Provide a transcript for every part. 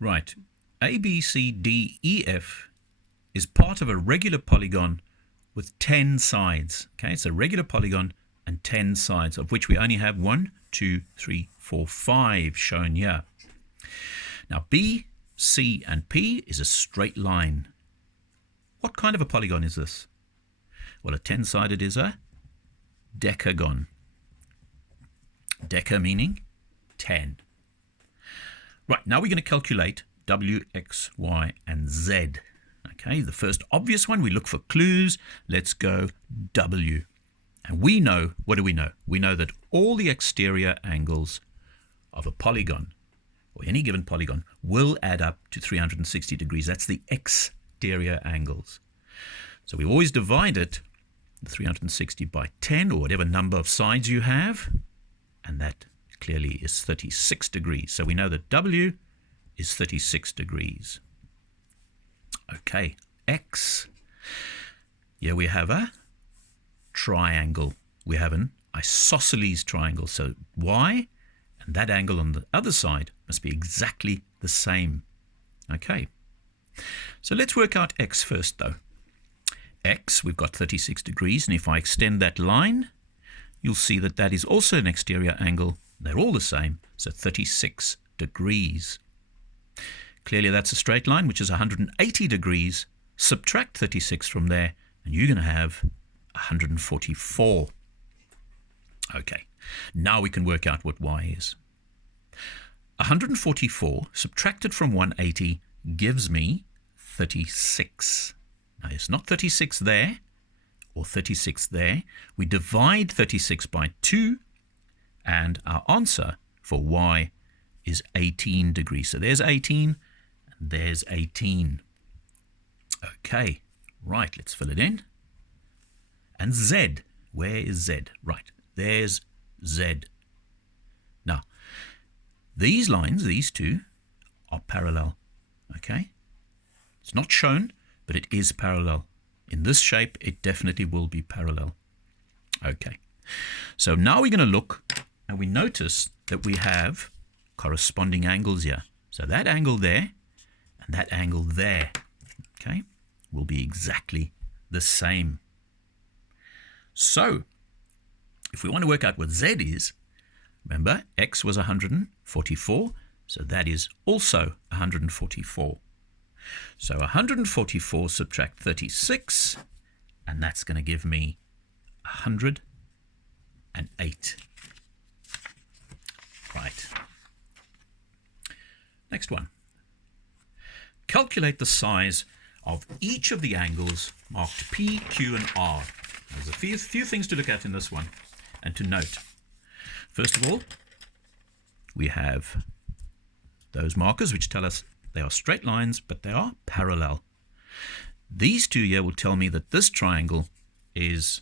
Right. A, B, C, D, E, F is part of a regular polygon with 10 sides. Okay, it's a regular polygon and 10 sides, of which we only have 1, 2, 3, 4, 5 shown here. Now, B, C, and P is a straight line. What kind of a polygon is this? Well, a 10-sided is a decagon. Deca meaning 10. Right, now we're going to calculate W, X, Y, and Z. Okay, the first obvious one, we look for clues. Let's go W. And we know, what do we know? We know that all the exterior angles of a polygon, or any given polygon, will add up to 360 degrees. That's the exterior angles. So we always divide it, the 360 by 10, or whatever number of sides you have, and that clearly is 36 degrees. So we know that W is 36 degrees. Okay, X. Here we have a triangle. We have an isosceles triangle. So Y and that angle on the other side must be exactly the same. Okay, so let's work out X first though. X, we've got 36 degrees, and if I extend that line, you'll see that that is also an exterior angle. They're all the same, so 36 degrees. Clearly that's a straight line, which is 180 degrees. Subtract 36 from there, and you're going to have 144. Okay, now we can work out what Y is. 144 subtracted from 180 gives me 36. Now, it's not 36 there or 36 there. We divide 36 by 2, and our answer for Y is 18 degrees. So there's 18, and there's 18. Okay, right, let's fill it in. And Z, where is Z? Right, there's Z. Now, these lines, these two, are parallel, okay? It's not shown, but it is parallel. In this shape, it definitely will be parallel. Okay, so now we're going to look, and we notice that we have corresponding angles here. So that angle there and that angle there, okay, will be exactly the same. So if we want to work out what Z is, remember X was 144, so that is also 144. So 144 subtract 36, and that's going to give me 108. Right. Next one. Calculate the size of each of the angles marked P, Q, and R. There's a few things to look at in this one and to note. First of all, we have those markers which tell us they are straight lines, but they are parallel. These two here will tell me that this triangle is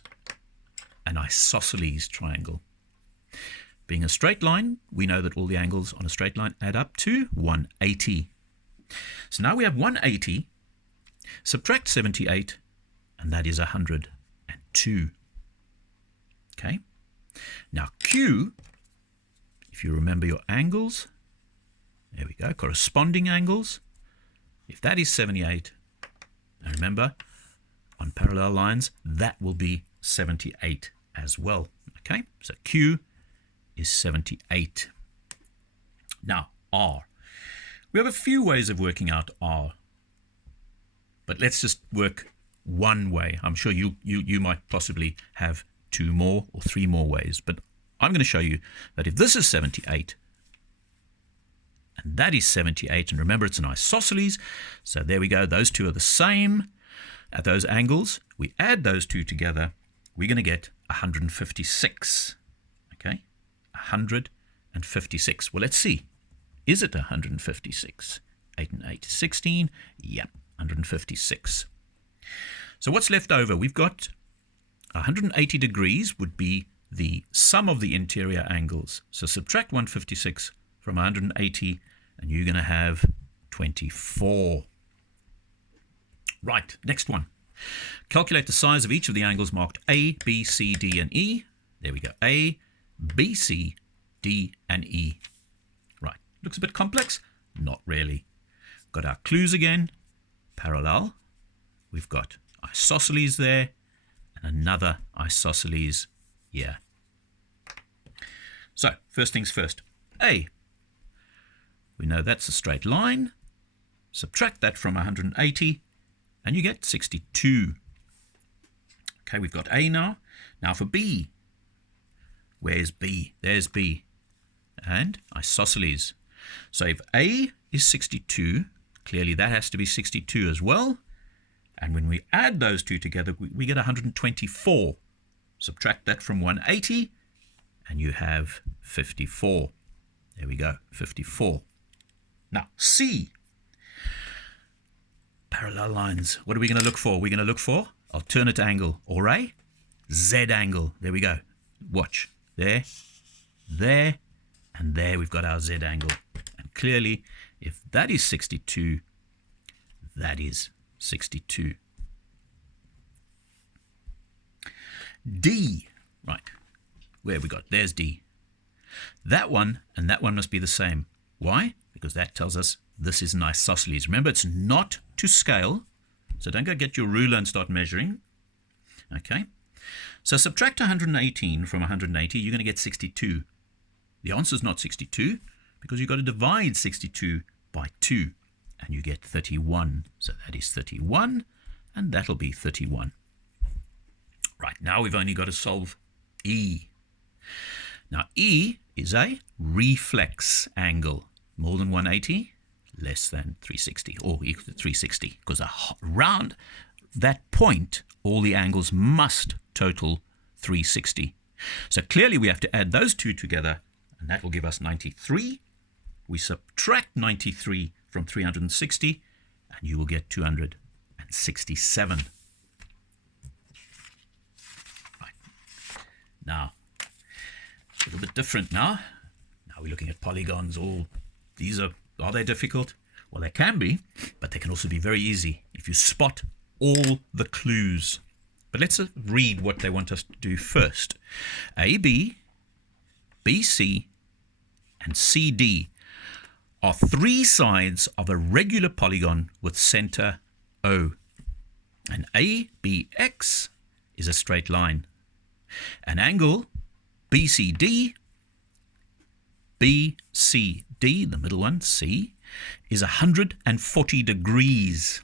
an isosceles triangle. Being a straight line, we know that all the angles on a straight line add up to 180. So now we have 180, subtract 78, and that is 102. Okay. Now Q, if you remember your angles, there we go, corresponding angles. If that is 78, and remember, on parallel lines, that will be 78 as well. Okay, so Q is 78. Now, R. We have a few ways of working out R, but let's just work one way. I'm sure you might possibly have 2 more or 3 more ways, but I'm going to show you that if this is 78, and that is 78, and remember it's an isosceles, so there we go, those two are the same at those angles. We add those two together, we're going to get 156. Okay, 156. Well, let's see. Is it 156? 8 and 8 is 16. Yep, 156. So what's left over? We've got 180 degrees would be the sum of the interior angles. So subtract 156 from 180, and you're going to have 24. Right, next one. Calculate the size of each of the angles marked A, B, C, D, and E. There we go. A, B, C, D, and E. Right, looks a bit complex? Not really. Got our clues again. Parallel. We've got isosceles there, and another isosceles here. So, first things first. A. We know that's a straight line. Subtract that from 180, and you get 62. Okay, we've got A now. Now for B. Where's B? There's B. And isosceles. So if A is 62, clearly that has to be 62 as well. And when we add those two together, we get 124. Subtract that from 180, and you have 54. There we go, 54. Now, C. Parallel lines. What are we going to look for? We're going to look for alternate angle or a Z angle. There we go. Watch. There, there, and there we've got our Z angle. And clearly, if that is 62, that is 62. D. Right. Where have we got? There's D. That one and that one must be the same. Why? Because that tells us this is an isosceles. Remember, it's not to scale, so don't go get your ruler and start measuring. Okay? So subtract 118 from 180, you're going to get 62. The answer is not 62 because you've got to divide 62 by 2, and you get 31. So that is 31, and that'll be 31. Right, now we've only got to solve E. Now, E is a reflex angle. More than 180, less than 360, or equal to 360. Because around that point, all the angles must total 360. So clearly we have to add those two together, and that will give us 93. We subtract 93 from 360, and you will get 267. Right. Now, a little bit different now. Now we're looking at polygons. All these are they difficult? Well, they can be, but they can also be very easy if you spot all the clues. But let's read what they want us to do first. AB, BC, and CD are three sides of a regular polygon with center O. And ABX is a straight line. An angle BCD, the middle one, C, is 140 degrees.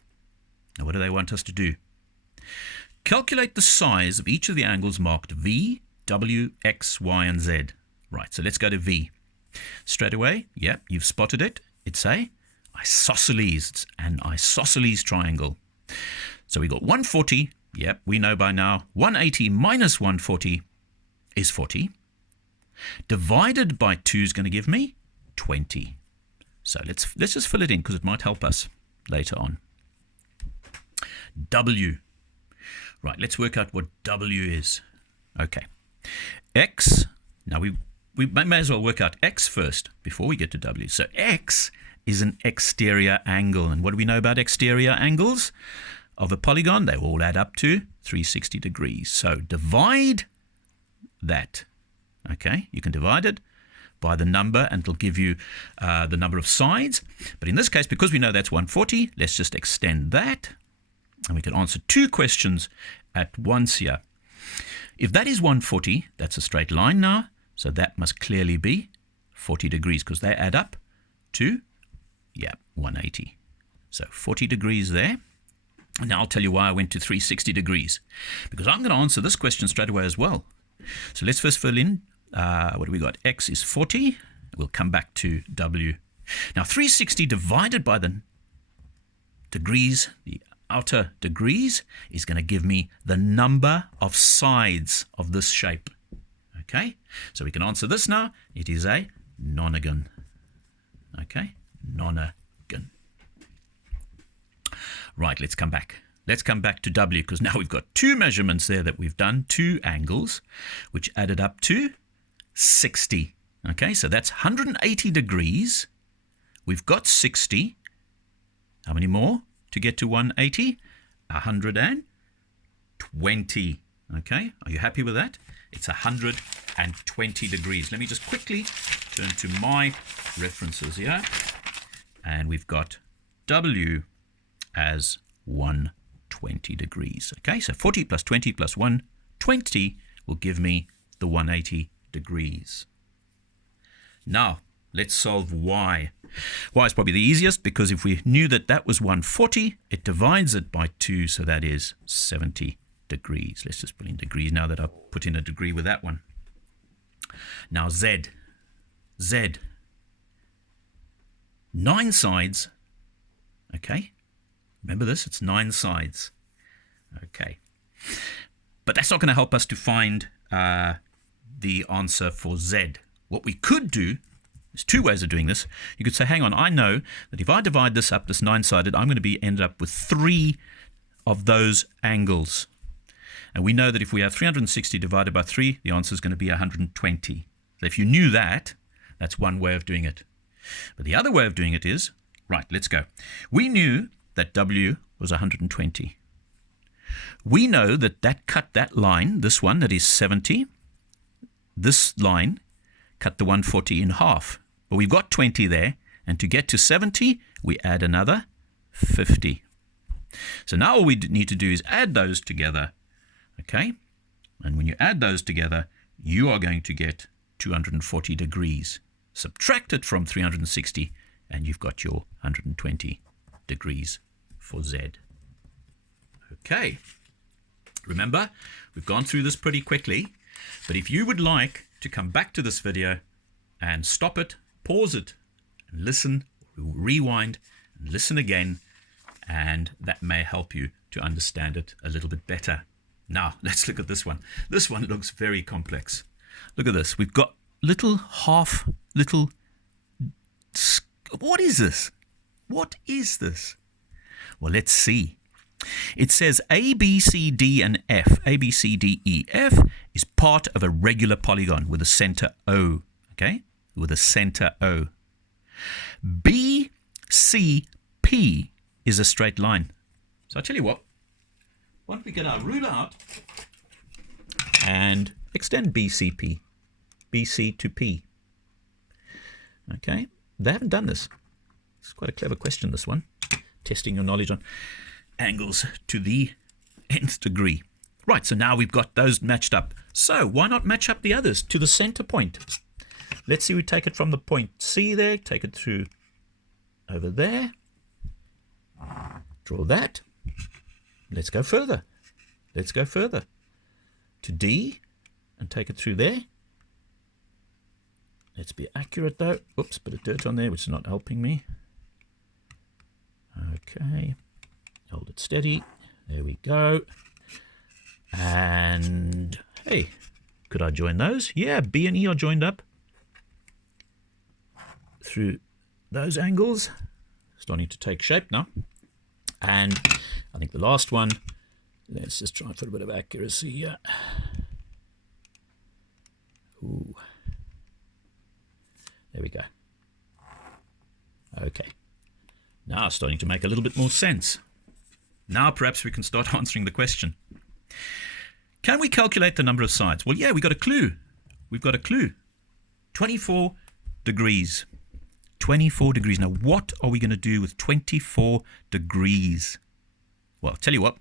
Now, what do they want us to do? Calculate the size of each of the angles marked V, W, X, Y, and Z. Right, so let's go to V. Straight away, yep, you've spotted it. It's a isosceles. It's an isosceles triangle. So we got 140. Yep, we know by now. 180 minus 140 is 40. Divided by 2 is going to give me 20. So let's just fill it in because it might help us later on. W. Right, let's work out what W is. Okay. X. Now we may as well work out X first before we get to W. So X is an exterior angle. And what do we know about exterior angles of a polygon? They all add up to 360 degrees. So divide that. Okay, you can divide it by the number and it'll give you the number of sides. But in this case, because we know that's 140, let's just extend that. And we can answer two questions at once here. If that is 140, that's a straight line now. So that must clearly be 40 degrees because they add up to, 180. So 40 degrees there. And now I'll tell you why I went to 360 degrees. Because I'm going to answer this question straight away as well. So let's first fill in. What do we got? X is 40. We'll come back to W. Now 360 divided by the degrees, the outer degrees, is going to give me the number of sides of this shape. Okay, so we can answer this now. It is a nonagon. Okay, nonagon. Right, let's come back. Let's come back to W because now we've got two measurements there that we've done, two angles, which added up to 60. Okay, so that's 180 degrees. We've got 60. How many more to get to 180? 120. Okay, are you happy with that? It's 120 degrees. Let me just quickly turn to my references here. And we've got W as 120 degrees. Okay, so 40 plus 20 plus 120 will give me the 180 degrees. Now, let's solve y. Y is probably the easiest because if we knew that that was 140, it divides it by 2, so that is 70 degrees. Let's just put in degrees now that I've put in a degree with that one. Now z. Z. 9 sides. Okay. Remember this? It's 9 sides. Okay. But that's not going to help us to find the answer for z. What we could do, there's 2 ways of doing this. You could say, hang on, I know that if I divide this up, this 9-sided, I'm going to end up with 3 of those angles. And we know that if we have 360 divided by 3, the answer is going to be 120. So if you knew that, that's one way of doing it. But the other way of doing it is, right, let's go. We knew that W was 120. We know that that cut that line, this one that is 70, this line cut the 140 in half. But we've got 20 there, and to get to 70, we add another 50. So now all we need to do is add those together, okay? And when you add those together, you are going to get 240 degrees. Subtract it from 360, and you've got your 120 degrees for Z. Okay. Remember, we've gone through this pretty quickly, but if you would like to come back to this video and stop it, pause it, and listen, rewind, and listen again, and that may help you to understand it a little bit better. Now, let's look at this one. This one looks very complex. Look at this. We've got what is this? What is this? Well, let's see. It says A, B, C, D, and F. A, B, C, D, E, F is part of a regular polygon with a center O. Okay? With a center O. B, C, P is a straight line. So I'll tell you what. Why don't we get our ruler out and extend BCP. BC to P. Okay? They haven't done this. It's quite a clever question, this one. Testing your knowledge on angles to the nth degree. Right, so now we've got those matched up. So why not match up the others to the center point? Let's see, we take it from the point C there, take it through over there. Draw that. Let's go further. Let's go further to D and take it through there. Let's be accurate though. Oops, bit of dirt on there, which is not helping me. Okay. Hold it steady. There we go. And hey, could I join those? Yeah, B and E are joined up through those angles. Starting to take shape now. And I think the last one, let's just try for a bit of accuracy here. Ooh. There we go. Okay. Now it's starting to make a little bit more sense. Now perhaps we can start answering the question. Can we calculate the number of sides? Well, yeah, we got a clue. We've got a clue. 24 degrees. 24 degrees. Now, what are we going to do with 24 degrees? Well, I'll tell you what.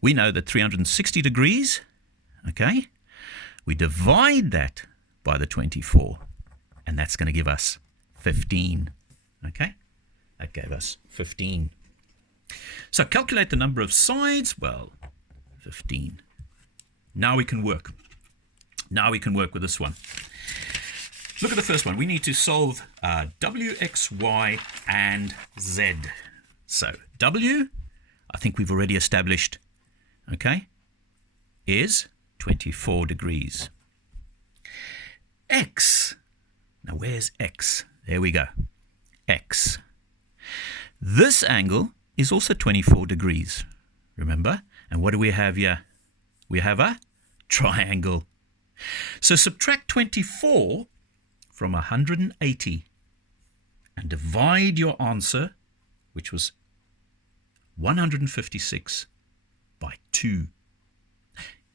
We know that 360 degrees, okay, we divide that by the 24, and that's going to give us 15, okay? That gave us 15. So calculate the number of sides. Well, 15. Now we can work. Now we can work with this one. Look at the first one. We need to solve W, X, Y, and Z. So W, I think we've already established, okay, is 24 degrees. X, now where's X? There we go. X. This angle is also 24 degrees, remember? And what do we have here? We have a triangle. So subtract 24 from 180 and divide your answer, which was 156, by 2.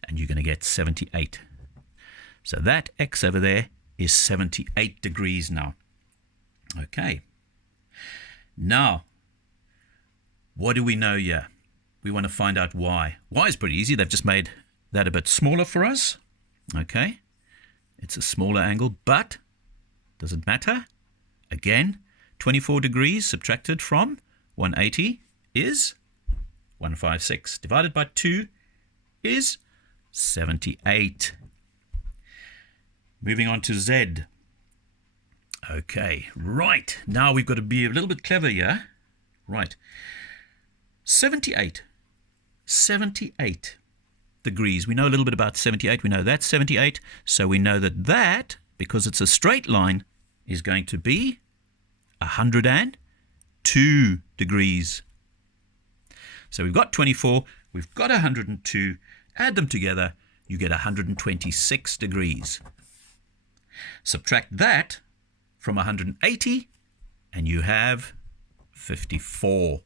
And you're going to get 78. So that X over there is 78 degrees now. Okay. Now, What do we know here? We want to find out why. Why is pretty easy. They've just made that a bit smaller for us. Okay. It's a smaller angle, but does it matter? Again, 24 degrees subtracted from 180 is 156. Divided by 2 is 78. Moving on to Z. Okay, right. Now we've got to be a little bit clever here. Right. 78 degrees. We know a little bit about 78. We know that's 78. So we know that, because it's a straight line, is going to be 102 degrees. So we've got 24, we've got 102. Add them together, you get 126 degrees. Subtract that from 180, and you have 54.